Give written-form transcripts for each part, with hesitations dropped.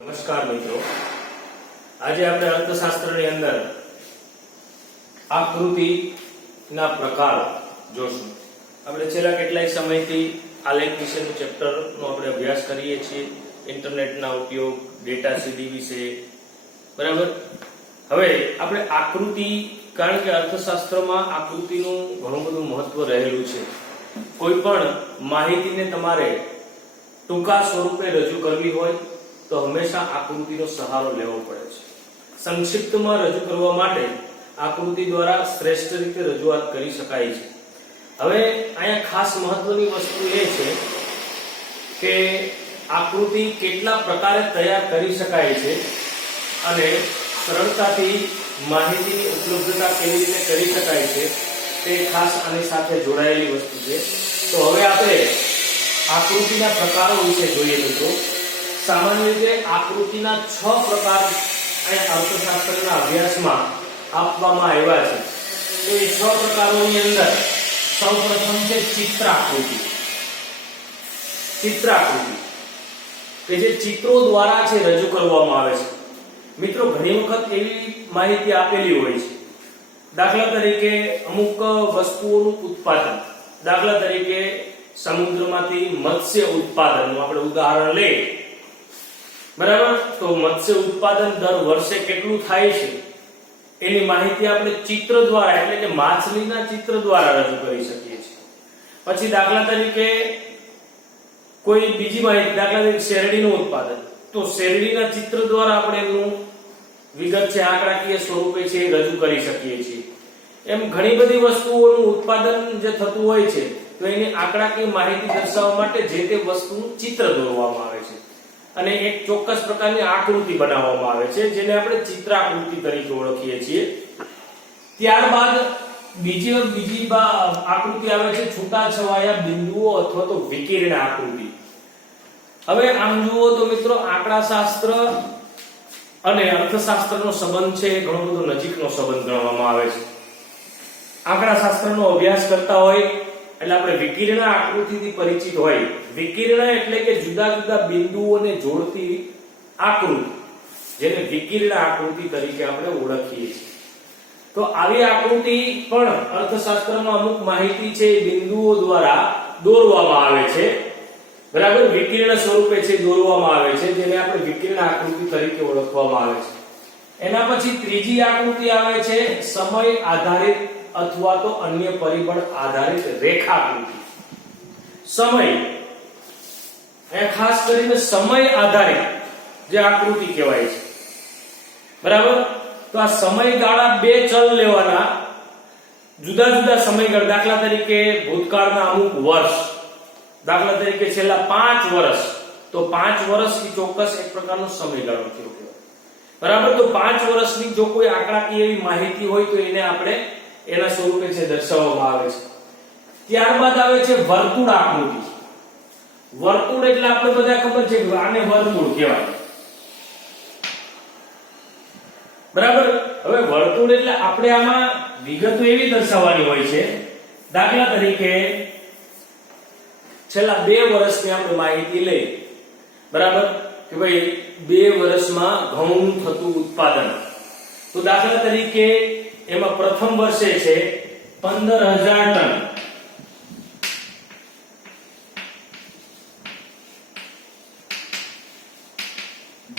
નમસ્કાર મિત્રો, આજે આપણે અર્થશાસ્ત્રની અંદર આકૃતિના પ્રકાર જોશું. આપણે છેલ્લા કેટલાય સમયથી આલેખ વિશેનું ચેપ્ટરનો આપણે અભ્યાસ કરીએ છીએ, ઇન્ટરનેટના ઉપયોગ, ડેટા સીડી વિશે, બરાબર. હવે આપણે આકૃતિ, કારણ કે અર્થશાસ્ત્રમાં આકૃતિનું ઘણું બધું મહત્વ રહેલું છે. કોઈ પણ માહિતીને તમારે ટૂંકા સ્વરૂપે રજૂ કરવી હોય તો હંમેશા આકૃતિનો સહારો લેવો પડે છે. સંક્ષિપ્તમાં રજૂ કરવા માટે આકૃતિ દ્વારા શ્રેષ્ઠ રીતે રજૂઆત કરી શકાય છે. હવે અહીંયા ખાસ મહત્વની વસ્તુ એ છે કે આકૃતિ કેટલા પ્રકારે તૈયાર કરી શકાય છે અને સરળતાથી માહિતીની ઉપલબ્ધતા કેવી રીતે કરી શકાય છે તે ખાસ આની સાથે જોડાયેલી વસ્તુ છે. તો હવે આપણે આકૃતિના પ્રકારો વિશે જોઈએ મિત્રો. સામાન્ય રીતે આકૃતિના 6 પ્રકાર અર્થશાસ્ત્રના અભ્યાસમાં આપવામાં આવ્યા છે. તો એ 6 પ્રકારોની અંદર સૌપ્રથમ છે ચિત્રાકૃતિ. ચિત્રાકૃતિ કે જે ચિત્રો દ્વારા છે રજૂ કરવામાં આવે છે. મિત્રો, ઘણી વખત એવી માહિતી આપેલી હોય છે, દાખલા તરીકે અમુક વસ્તુઓનું ઉત્પાદન, દાખલા તરીકે સમુદ્રમાંથી મત્સ્ય ઉત્પાદનનું આપણે ઉદાહરણ લઈએ, બરાબર. તો મત્સ્ય ઉત્પાદન દર વર્ષે કેટલું થાય છે એની માહિતી આપણે ચિત્ર દ્વારા, એટલે કે માછલીના ચિત્ર દ્વારા રજૂ કરી શકીએ છીએ. પછી દાખલા તરીકે કોઈ બીજી માહિતી, દાખલા તરીકે શેરડીનું ઉત્પાદન, તો શેરડીના ચિત્ર દ્વારા આપણે એનું વિગત છે, આંકડાકીય સ્વરૂપે છે રજૂ કરી શકીએ છીએ. એમ ઘણી બધી વસ્તુઓનું ઉત્પાદન જે થતું હોય છે તો એની આંકડાકીય માહિતી દર્શાવવા માટે જે તે વસ્તુનું ચિત્ર દોરવામાં આવે છે અને એક ચોક્કસ પ્રકારની આકૃતિ બનાવવામાં આવે છે, જેને આપણે ચિત્રાકૃતિ તરીકે ઓળખીએ છીએ. ત્યારબાદ બીજી આકૃતિ આવે છે છૂટાછવાયા બિંદુઓ અથવા તો વિકિરણ આકૃતિ. હવે આમ જુઓ તો મિત્રો, આંકડાશાસ્ત્ર અને અર્થશાસ્ત્રનો સંબંધ છે એ ઘણો બધો નજીકનો સંબંધ ગણવામાં આવે છે. આંકડાશાસ્ત્રનો અભ્યાસ કરતા હોય એટલે આપણે વિકિરણ આકૃતિથી પરિચિત હોય. વિકિરણ એટલે કે જુદા જુદા બિંદુઓને જોડતી આકૃતિ, જેને વિકિરણ આકૃતિ તરીકે આપણે ઓળખીએ છીએ. તો આવી આકૃતિ પણ અર્થશાસ્ત્રમાં અમુક માહિતી છે બિંદુઓ દ્વારા દોરવામાં આવે છે, બરાબર. વિકિરણ સ્વરૂપે છે દોરવામાં આવે છે, જેને આપણે વિકિરણ આકૃતિ તરીકે ઓળખવામાં આવે છે. એના પછી ત્રીજી આકૃતિ આવે છે સમય આધારિત અથવા તો અન્ય પરિબળ આધારિત રેખાકૃતિ. સમય, એ ખાસ કરીને સમય આધારિત જે આકૃતિ કહેવાય છે, બરાબર. તો આ સમયગાળા બે ચલ લેવાના, જુદા જુદા સમયગાળા, દાખલા તરીકે ભૂતકાળના અમુક વર્ષ, દાખલા તરીકે છેલ્લા 5 વર્ષ, તો 5 વર્ષની ચોક્કસ એક પ્રકારનો સમયગાળો થયો કહેવાય, બરાબર. તો 5 વર્ષની જો કોઈ આંકડાકીય એવી માહિતી હોય તો એને આપણે એના સ્વરૂપે છે દર્શાવવામાં આવે છે. ત્યારબાદ આવે છે વર્તુળ આકૃતિ. વર્તુળ એટલે આપણે બધા ખબર છે કે આને વર્તુળ કહેવાય, બરાબર. હવે વર્તુળ એટલે આપણે આમાં વિગતો એવી દર્શાવવાની હોય છે, દાખલા તરીકે છેલ્લા 2 વર્ષની આપણે માહિતી લઈ, બરાબર, કે ભાઈ 2 વર્ષમાં ઘઉંનું થતું ઉત્પાદન. તો દાખલા તરીકે એમાં પ્રથમ વર્ષે છે 15,000 ટન,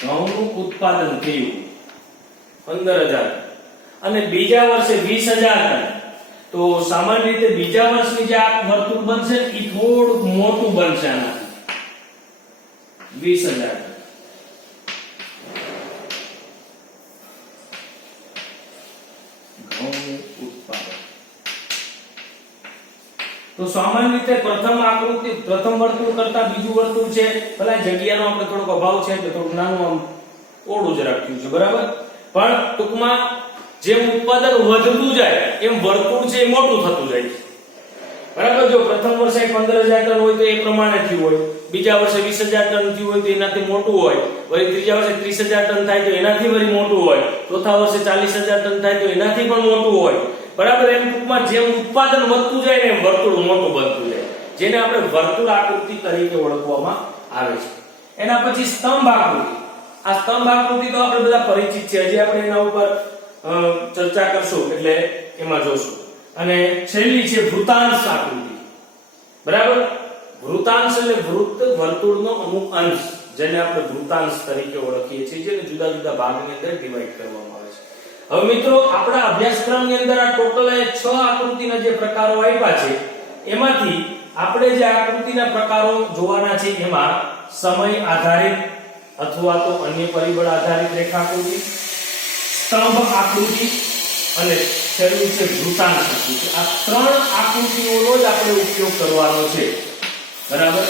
ઘઉંનું ઉત્પાદન થયું 15,000, અને બીજા વર્ષે 20,000 ટન. તો સામાન્ય રીતે બીજા વર્ષની જે આ વર્તુળ બનશે એ થોડું મોટું બનશે આનાથી, 20,000 ટન. તો સામાન્ય રીતે પ્રથમ વર્તુળ કરતા બીજું વર્તુળ છે, ભલા જગ્યાનો આપણે થોડોક અભાવ છે એટલે થોડું નાનું આમ ઓળું જ રાખ્યું છે, બરાબર. પણ ટૂંકમાં જેમ ઉત્પાદન વધતું જાય એમ વર્તુળ છે એ મોટું થતું જાય છે, બરાબર. જો પ્રથમ વર્ષે 15,000 ટન હોય તો એ પ્રમાણે થયું હોય, બીજા વર્ષે 20,000 ટન થયું હોય તો એનાથી મોટું હોય, વળી ત્રીજા વર્ષે 30,000 ટન થાય તો એનાથી વળી મોટું હોય, ચોથા વર્ષે 40,000 ટન થાય તો એનાથી પણ મોટું હોય, બરાબર. એમ ટૂંકમાં જેમ ઉત્પાદન વધતું જાય ને એમ વર્તુળ મોટું બનતું જાય, જેને આપણે વર્તુળ આકૃતિ તરીકે ઓળખવામાં આવે છે. એના પછી સ્તંભ આકૃતિ. આ સ્તંભ આકૃતિ તો આપણે બધા પરિચિત છે, હજી આપણે એના ઉપર ચર્ચા કરશું એટલે એમાં જોશું. અને છેલ્લી છે વૃતાંશ આકૃતિ. બરાબર, વૃતાંશ એટલે વૃત્ત વર્તુળનો અમુક અંશ, જેને આપણે વૃતાંશ તરીકે ઓળખીએ છીએ, જેને જુદા જુદા ભાગની અંદર ડિવાઈડ કરવામાં આવે છે. હવે મિત્રો આપણા અભ્યાસક્રમની અંદર આ ટોટલ 6 આકૃતિના જે પ્રકારો આપ્યા છે, એમાંથી આપણે જે આકૃતિના પ્રકારો જોવાના છે એમાં સમય આધારિત અથવા તો અન્ય પરિબળ આધારિત રેખાકૃતિ, સ્તંભ આકૃતિ અને છેલ્લું છે વૃતાંશ આકૃતિ. આ 3 આકૃતિઓનો જ આપણે ઉપયોગ કરવાનો છે. બરાબર,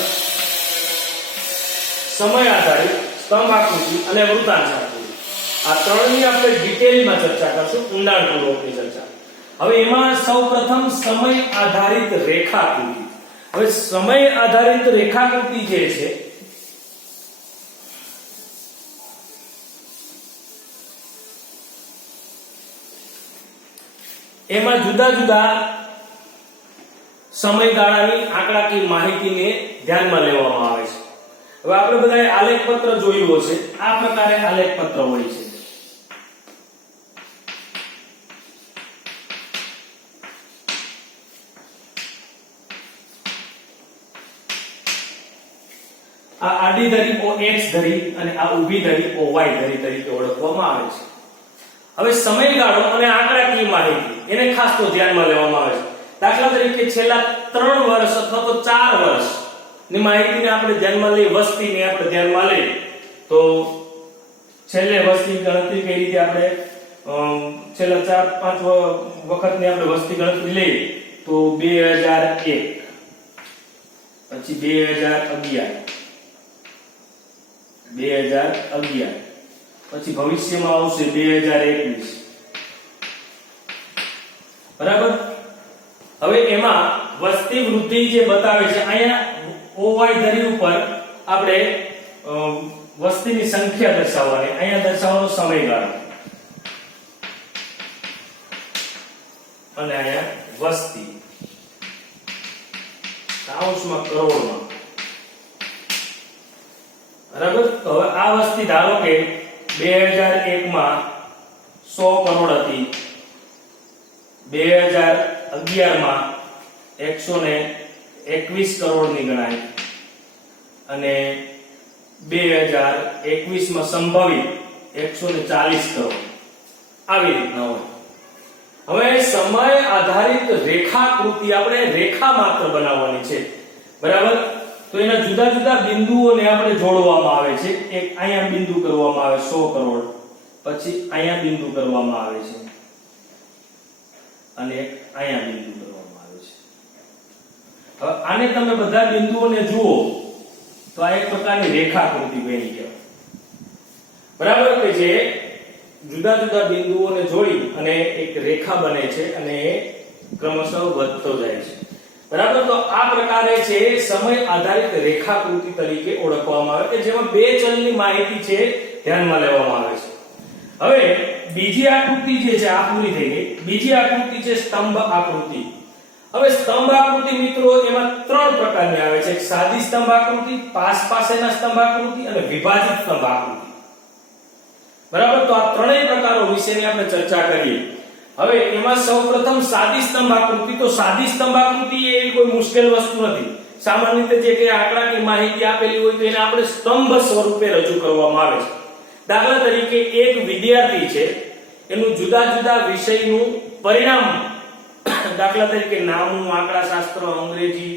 સમય આધારિત, સ્તંભ આકૃતિ અને વૃતાંશ આકૃતિ, આ 3ની આપણે ડિટેલમાં ચર્ચા કરશું, ઊંડાણપૂર્વકની ચર્ચા. હવે એમાં સૌપ્રથમ સમય આધારિત રેખાકૃતિ. હવે સમય આધારિત રેખાકૃતિ જે છે એમાં જુદા જુદા સમયગાળાની આંકડાકીય માહિતીને ધ્યાનમાં લેવામાં આવે છે. હવે આપણે બધાએ આલેખ પત્ર જોયું હશે, આ પ્રકારે આલેખ પત્ર હોય છે. આ આડી ધરી ઓ x ધરી અને આ ઊભી ધરી ઓ y ધરી તરીકે ઓળખવામાં આવે છે. હવે સમયગાળો અને આંકડાકીય માહિતી એને ખાસ તો ધ્યાનમાં લેવામાં આવે છે. દાખલા તરીકે છેલ્લા 3 વર્ષ અથવા તો 4 વર્ષ ની માહિતીને આપણે ધ્યાનમાં લઈએ, વસ્તીને આપણે ધ્યાનમાં લઈએ તો છેલ્લે વસ્તી ગણતરી કઈ રીતે આપણે છેલ્લા 4-5 વખતની આપણે વસ્તી ગણતરી લઈએ તો 2001, પછી 2011, પછી ભવિષ્યમાં આવશે 2021. બરાબર, હવે એમાં વસ્તી વૃદ્ધિ જે બતાવે છે, અહીંયા OY ધરી ઉપર આપણે વસ્તીની સંખ્યા દર્શાવવાની, અહીંયા દર્શાવવાનો સમયગાળો અને અહીંયા વસ્તી કાઉન્સમાં કરોડમાં. બરાબર, તો હવે આ વસ્તી ધારો કે 2001 માં 100 કરોડ હતી, 2011 માં 121 કરોડની ગણાય અને 2021 માં સંભવિત 140 કરોડ, આવી રીતના હોય. હવે સમય આધારિત રેખાકૃતિ આપણે રેખા માત્ર બનાવવાની છે. બરાબર, તો એના જુદા જુદા બિંદુઓને આપણે જોડવામાં આવે છે. એક અહીંયા બિંદુ કરવામાં આવે 100 કરોડ, પછી અહીંયા બિંદુ કરવામાં આવે છે અને એક અહીંયા બિંદુ કરવામાં આવે છે. હવે આને તમે બધા બિંદુઓને જુઓ તો આ એક પ્રકારની રેખાકૃતિ બની કહેવાય. બરાબર, કે જે જુદા જુદા બિંદુઓને જોડી અને એક રેખા બને છે અને એ ક્રમશઃ વધતો જાય છે. બરાબર, તો આ પ્રકારે છે સમય આધારિત રેખાકૃતિ તરીકે ઓળખવામાં આવે કે જેમાં 2 ચલની માહિતી છે ધ્યાનમાં લેવામાં આવે છે. હવે બીજી આકૃતિ જે છે આ પૂરી થઈ ગઈ. બીજી આકૃતિ છે સ્તંભ આકૃતિ. હવે સ્તંભ આકૃતિ મિત્રો એમાં 3 પ્રકારની આવે છે. એક સાદી સ્તંભ આકૃતિ, પાસ પાસેના સ્તંભ આકૃતિ અને વિભાજિત સ્તંભ આકૃતિ. બરાબર, તો આ ત્રણેય પ્રકારો વિશેની આપણે ચર્ચા કરીએ. હવે એમાં સૌપ્રથમ સાદી સ્તંભ આકૃતિ. તો સાદી સ્તંભ આકૃતિ એ કોઈ મુશ્કેલ વસ્તુ નથી. સામાન્ય રીતે જે કે આંકડાની માહિતી આપેલી હોય તો એને આપણે સ્તંભ સ્વરૂપે રજૂ કરવામાં આવે છે. દાખલા તરીકે એક વિદ્યાર્થી છે, એનું જુદા જુદા વિષયનું પરિણામ, દાખલા તરીકે નામું, આંકડાશાસ્ત્ર, અંગ્રેજી,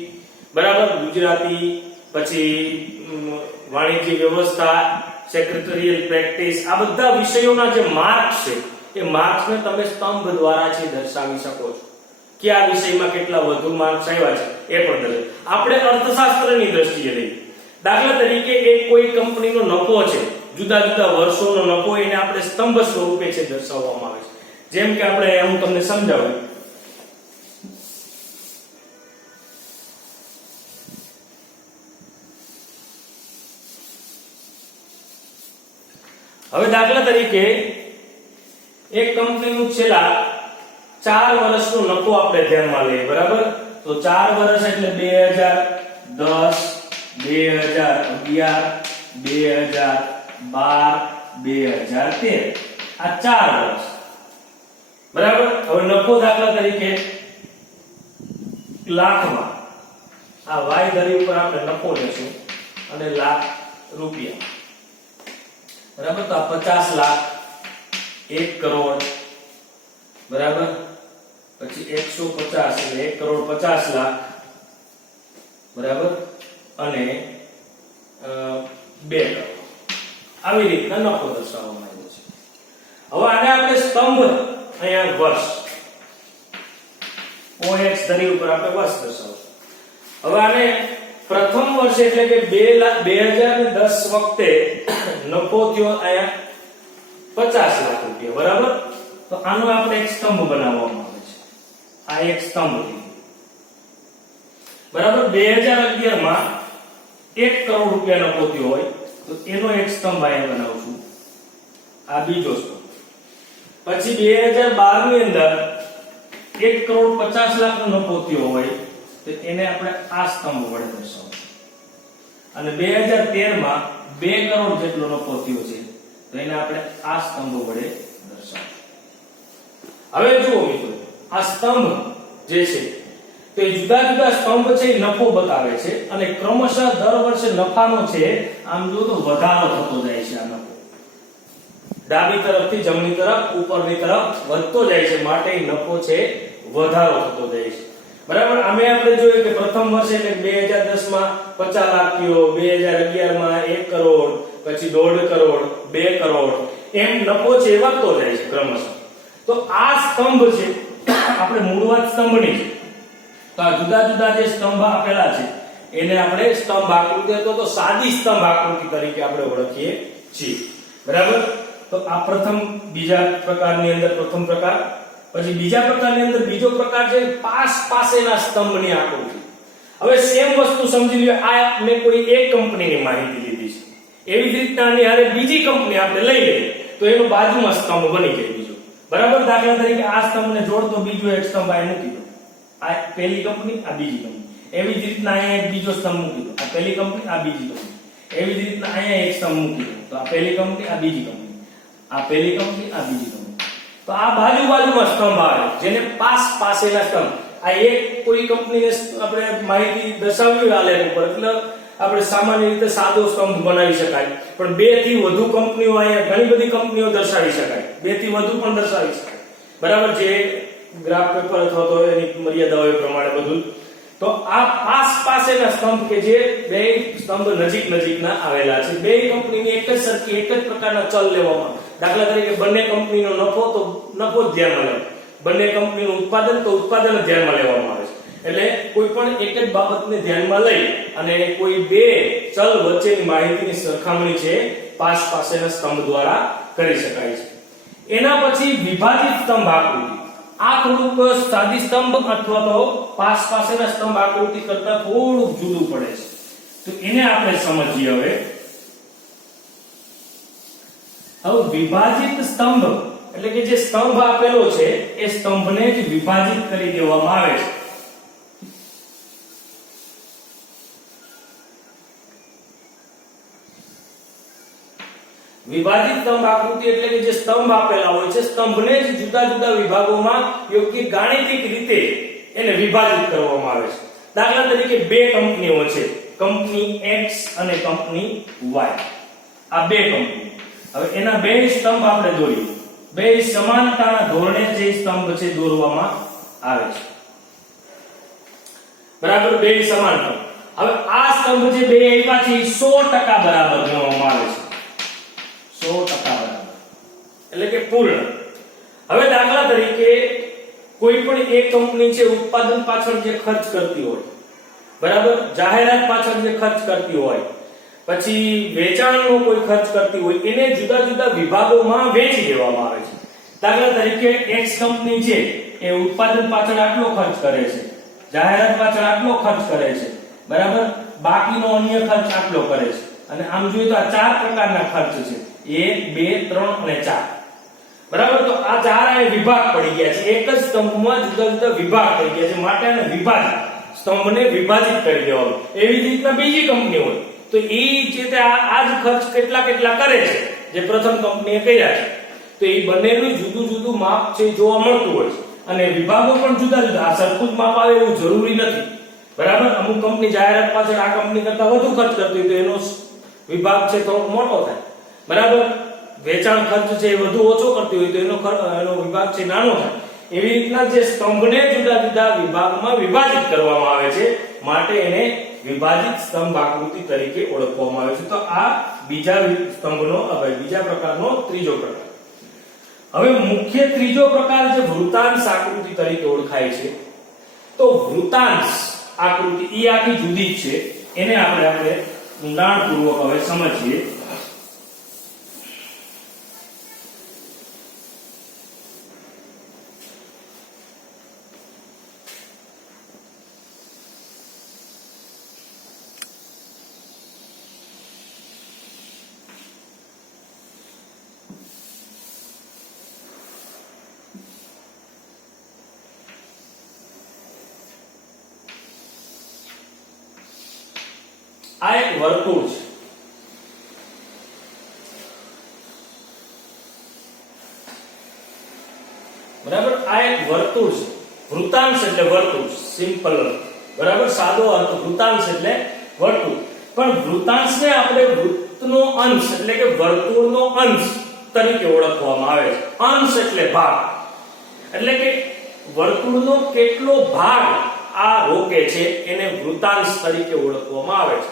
બરાબર, ગુજરાતી, પછી વાણિજ્ય વ્યવસ્થા, સેક્રેટરીયલ પ્રેક્ટિસ, આ બધા વિષયોના જે માર્ક્સ છે એ માર્ક્સને તમે સ્તંભ દ્વારા છે દર્શાવી શકો છો. કે આ વિષયમાં કેટલા વધુ માર્ક્સ આવ્યા છે એ પણ દર્શાવે. આપણે અર્થશાસ્ત્રની દ્રષ્ટિએ લઈએ, દાખલા તરીકે એક કોઈ કંપનીનો નફો છે, જુદા જુદા વર્ષોનો નફો, એને આપણે સ્તંભ સ્વરૂપે છે દર્શાવવામાં આવે છે. જેમ કે આપણે હું તમને સમજાવું. હવે દાખલા તરીકે એક કંપનીનું છેલ્લા 4 વર્ષનો નફો આપણે ધ્યાનમાં લઈએ. બરાબર, તો 4 વર્ષ એટલે 2010, 2011, 2012, 2013 આ 4 વર્ષ બરાબર. હવે નફો દાખલા તરીકે લાખમાં આ y ધરી ઉપર આપણે નફો લેશું અને લાખ રૂપિયા બરાબર. તો આ 50 લાખ 1 કરોડ બરાબર. પછી 150 એટલે 1 કરોડ 50 લાખ બરાબર અને 2 કરોડ. આવી રીતના નફો દર્શાવવામાં આવ્યો છે. હવે આને આપણે સ્તંભ અહીંયા વર્ષ OX ધરી ઉપર આપણે વર્ષ દર્શાવશું. હવે આને પ્રથમ વર્ષ એટલે કે 2010 વખતે નફો થયો અહીંયા 50 લાખ રૂપિયા બરાબર. તો આનો આપણે એક સ્તંભ બનાવવામાં આવે છે. આ એક સ્તંભ બરાબર. 2011 માં 1 કરોડ રૂપિયા નફો થયો હોય તો એનો એક સ્તંભ અહીંયા બનાવશું. આ બીજો સ્તંભ. પછી 2012 ની અંદર 1 કરોડ 50 લાખ નો નફો થયો હોય તો એને આપણે આ સ્તંભ વડે દર્શાવશું. અને 2013 માં 2 કરોડ જેટલો નફો થયો છે તો એને આપણે આ સ્તંભ વડે દર્શાવશું. હવે જુઓ મિત્રો, આ સ્તંભ જે છે તો એ જુદા જુદા સ્તંભ છે એ નફો બતાવે છે અને ક્રમશઃ દર વર્ષે નફાનો છે આમ જો તો વધારો થતો જાય છે. આ નફો ડાબી તરફથી જમણી તરફ ઉપરની તરફ વધતો જાય છે માટે નફો છે વધારો થતો જાય છે બરાબર. આમે આપણે જોયું કે પ્રથમ વર્ષ એટલે 2010 માં 50 લાખ થયો, 2011 માં 1 કરોડ, પછી 1.5 કરોડ, 2 કરોડ એમ નફો છે વધતો જાય છે ક્રમશઃ. તો આ સ્તંભ છે આપણે મૂળભૂત સ્તંભની છે. તો આ જુદા જુદા જે સ્તંભ આપેલા છે એને આપણે સ્તંભ આકૃતિ અથવા તો સાદી સ્તંભ આકૃતિ તરીકે આપણે ઓળખીએ છીએ બરાબર. તો આ પ્રથમ બીજા પ્રકારની અંદર પ્રથમ પ્રકાર. પછી બીજા પ્રકારની અંદર બીજો પ્રકાર છે પાસેના સ્તંભની આકૃતિ. હવે સેમ વસ્તુ સમજી લ્યો, આ મેં કોઈ એક કંપનીની માહિતી લીધી છે, એવી જ રીતના આની હારે બીજી કંપની આપણે લઈ લઈએ તો એનો બાજુમાં સ્તંભ બની જાય બીજો બરાબર. દાખલા તરીકે આ સ્તંભને જોડતો બીજો એક સ્તંભ અહીં મૂકી દો. આ પહેલી કંપની, આ બીજી કંપની. એવી જ રીતના અહીંયા એક બીજો સ્તંભ મૂકી દો. આ પહેલી કંપની, આ બીજી કંપની. એવી જ રીતના અહીંયા એક સ્તંભ મૂકી દો. તો આ પહેલી કંપની, આ બીજી કંપની. આ પહેલી કંપની, આ બીજી કંપની. તો આ બાજુમાં સ્તંભ આવે જેને પાસેના સ્તંભ. આ એક કોઈ કંપનીને આપણે માહિતી દર્શાવવી આલેખ ઉપર એટલે આપણે સામાન્ય રીતે સાદો સ્તંભ બનાવી શકાય, પણ 2 થી વધુ કંપનીઓ અહીંયા ઘણી બધી કંપનીઓ દર્શાવી શકાય, 2 થી વધુ પણ દર્શાવી શકાય બરાબર. જે ગ્રાફ પેપર અથવા તો એની મર્યાદાઓ પ્રમાણે બધું. તો આ પાસેના સ્તંભ કે જે 2 સ્તંભ નજીકના આવેલા છે, 2 કંપનીની એક જ સરખી એક જ પ્રકારના ચલ લેવામાં. દાખલા તરીકે બંને કંપનીનો નફો તો નફો જ ધ્યાનમાં લેવો, બંને કંપનીનું ઉત્પાદન તો ઉત્પાદન જ ધ્યાનમાં લેવામાં આવે છે. એટલે કોઈ પણ એક જ બાબતને ધ્યાનમાં લઈ અને કોઈ 2 ચલ વચ્ચેની માહિતીની સરખામણી છે પાસેના સ્તંભ દ્વારા કરી શકાય છે. એના પછી વિભાજિત સ્તંભ આકૃતિ. આ થોડુંક સાદી સ્તંભ અથવા તો પાસેના સ્તંભ આકૃતિ કરતા થોડુંક જુદું પડે છે. તો એને આપણે સમજીએ. હવે વિભાજિત સ્તંભ એટલે કે જે સ્તંભ આપેલો છે એ સ્તંભને જ વિભાજિત કરી દેવામાં આવે છે. વિભાજિત સ્તંભ આકૃતિ એટલે કે જે સ્તંભ આપેલા હોય છે સ્તંભને જ જુદા જુદા વિભાગોમાં યોગ્ય ગાણિતિક રીતે એને વિભાજિત કરવામાં આવે છે. દાખલા તરીકે 2 કંપનીઓ છે, કંપની X અને કંપની Y. આ 2 કંપની. હવે એના 2 સ્તંભ આપણે દોરીએ. 2 સમાનતાના ધોરણે જે સ્તંભ છે દોરવામાં આવે છે બરાબર. 2 સમાનતા. હવે આ સ્તંભ જે 2 આવ્યા છે એ 100% બરાબર ગણવામાં આવે છે. 100% બરાબર એટલે કે પૂર્ણ. હવે દાખલા તરીકે કોઈ પણ એક કંપની છે ઉત્પાદન પાછળ જે ખર્ચ કરતી હોય બરાબર, જાહેરાત પાછળ જે ખર્ચ કરતી હોય, પછી વેચાણનો કોઈ ખર્ચ કરતી હોય, એને જુદા જુદા વિભાગોમાં વેચી દેવામાં આવે છે. દાખલા તરીકે X કંપની છે એ ઉત્પાદન પાછળ આટલો ખર્ચ કરે છે, જાહેરાત પાછળ આટલો ખર્ચ કરે છે બરાબર, બાકીનો અન્ય ખર્ચ આટલો કરે છે. અને આમ જોઈએ તો આ 4 પ્રકારના ખર્ચ છે, 1 2 3 અને 4 બરાબર. તો આ 4 વિભાગ પડી ગયા છે, એક જ સ્તંભમાં જુદા જુદા વિભાગ પડી ગયા છે માટે આને વિભાજિત સ્તંભને વિભાજિત કરી દેવાનું. એવી જ રીતના બીજી કંપની હોય તો એ જે તે આ જ ખર્ચ કેટલા કેટલા કરે છે જે પ્રથમ કંપનીએ કર્યા છે, તો એ બંનેનું જુદું જુદું માપ છે જોવા મળતું હોય છે અને વિભાગો પણ જુદા જુદા. આ સરખું જ માપ આવે એવું જરૂરી નથી, બરાબર. અમુક કંપની જાહેરાત પાછળ આ કંપની કરતા વધુ ખર્ચ કરતી હોય તો એનો વિભાગ છે થોડો મોટો થાય, બરાબર. વેચાણ ખર્ચ છે એ વધુ ઓછો કરતી હોય તો એનો વિભાગ છે નાનો થાય. એવી રીતના જે સ્તંભને જુદા જુદા વિભાગમાં વિભાજિત કરવામાં આવે છે માટે એને વિભાજિત સ્તંભ આકૃતિ તરીકે ઓળખવામાં આવે છે. તો આ બીજા પ્રકારનો ત્રીજો પ્રકાર. હવે મુખ્ય ત્રીજો પ્રકાર જે વૃત્તાંશ આકૃતિ તરીકે ઓળખાય છે, તો વૃત્તાંશ આકૃતિ એ આખી જુદી જ છે. એને આપણે ઊંડાણપૂર્વક હવે સમજીએ. આ એક વર્તુળ છે, બરાબર. આ એક વર્તુળ છે. વૃત્તાંશ એટલે વર્તુળ, સિમ્પલ, બરાબર. સાદો અર્થ વૃત્તાંશ એટલે વર્તુળ. પણ વૃત્તાંશને આપણે વૃત્તનો અંશ એટલે કે વર્તુળનો અંશ તરીકે ઓળખવામાં આવે છે. અંશ એટલે ભાગ, એટલે કે વર્તુળનો કેટલો ભાગ આ રોકે છે એને વૃત્તાંશ તરીકે ઓળખવામાં આવે છે.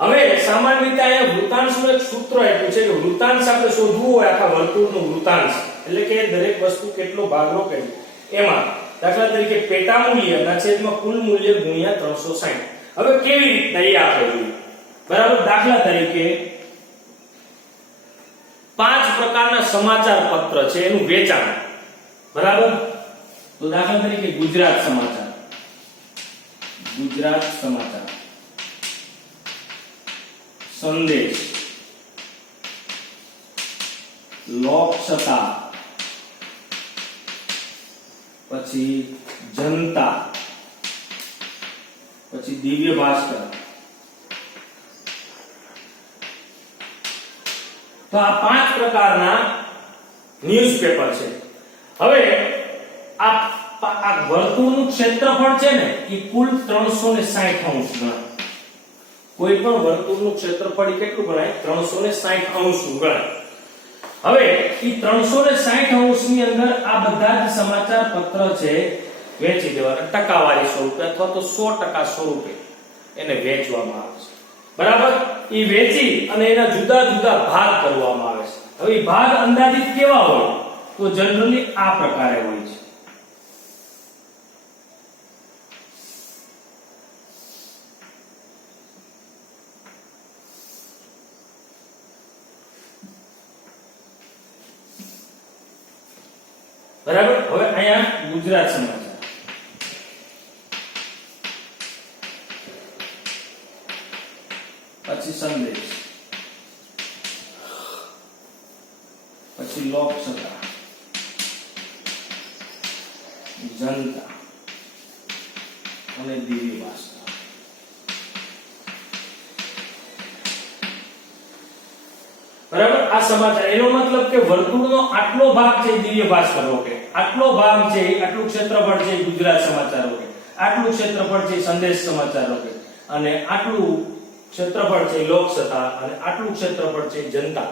હવે સામાન્ય રીતે અહીંયા વૃત્તાંશનું એક સૂત્ર આપ્યું છે કે વૃત્તાંશ આપણે શોધવું હોય આખા વર્તુળનું વૃત્તાંશ એટલે કે દરેક વસ્તુ કેટલો ભાગ રોકે છે એમાં, દાખલા તરીકે પેટા મૂલ્યના છેદમાં કુલ મૂલ્ય ગુણ્યા 360. હવે કેવી રીતના એ આપણે જોઈએ, બરાબર. દાખલા તરીકે 5 પ્રકારના સમાચાર પત્ર છે એનું વેચાણ, બરાબર. તો દાખલા તરીકે ગુજરાત સમાચાર, સંદેશ, લોકસત્તા, પછી જનતા, પછી દિવ્ય ભાસ્કર. તો આ 5 પ્રકારના ન્યૂઝપેપર છે. હવે આ વર્તુળનું ક્ષેત્રફળ છે ને એ કુલ 360 અંશ ગણાય. કોઈ પણ વર્તુળનું ક્ષેત્રફળ કેટલું ગણાય? 360 અંશનું ગણાય. હવે એ 360 અંશની અંદર આ બધા જ સમાચાર પત્ર છે વેચી દેવાના ટકાવારી સ્વરૂપે અથવા તો 100% સ્વરૂપે એને વેચવામાં આવે છે, બરાબર. એ વેચી અને એના જુદા જુદા ભાગ કરવામાં આવે છે. હવે એ ભાગ અંદાજિત કેવા હોય? તો જનરલી આ પ્રકારે હોય છે. બરાબર. હવે અહીંયા ગુજરાત સમાચાર, પછી સંદેશ, પછી લોકસત્તા, જનતા અને દિવ્ય ભાસ્કર. બરાબર. આ સમાચાર એનો મતલબ કે વર્તુળનો આટલો ભાગ છે દિવ્ય ભાસ્કર રોકે, આટલો ભાગ છે આટલું ક્ષેત્રફળ છે ગુજરાત સમાચાર રોકે, આટલું ક્ષેત્રફળ છે સંદેશ સમાચાર રોકે, અને આટલું ક્ષેત્રફળ છે લોકસત્તા, અને આટલું ક્ષેત્રફળ છે જનતા.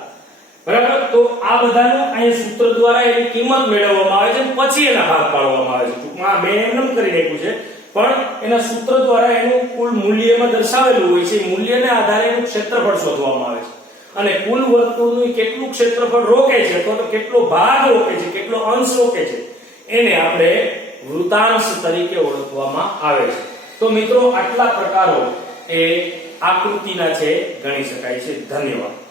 બરાબર. તો આ બધાનું અહીં સૂત્ર દ્વારા એની કિંમત મેળવવામાં આવે છે, પછી એના ભાગ પાડવામાં આવે છે. ટૂંકમાં મેં એમ કરી નાખ્યું છે, પણ એના સૂત્ર દ્વારા એનું કુલ મૂલ્યમાં દર્શાવેલું હોય છે. મૂલ્યને આધારે એનું ક્ષેત્રફળ શોધવામાં આવે છે અને કુલ વર્તુળનું કેટલું ક્ષેત્રફળ રોકે છે અથવા તો કેટલો ભાગ રોકે છે, કેટલો અંશ રોકે છે, એને આપણે વૃત્તાંશ તરીકે ઓળખવામાં આવે છે. તો મિત્રો આટલા પ્રકારો એ આકૃતિના છે ગણી શકાય છે. ધન્યવાદ.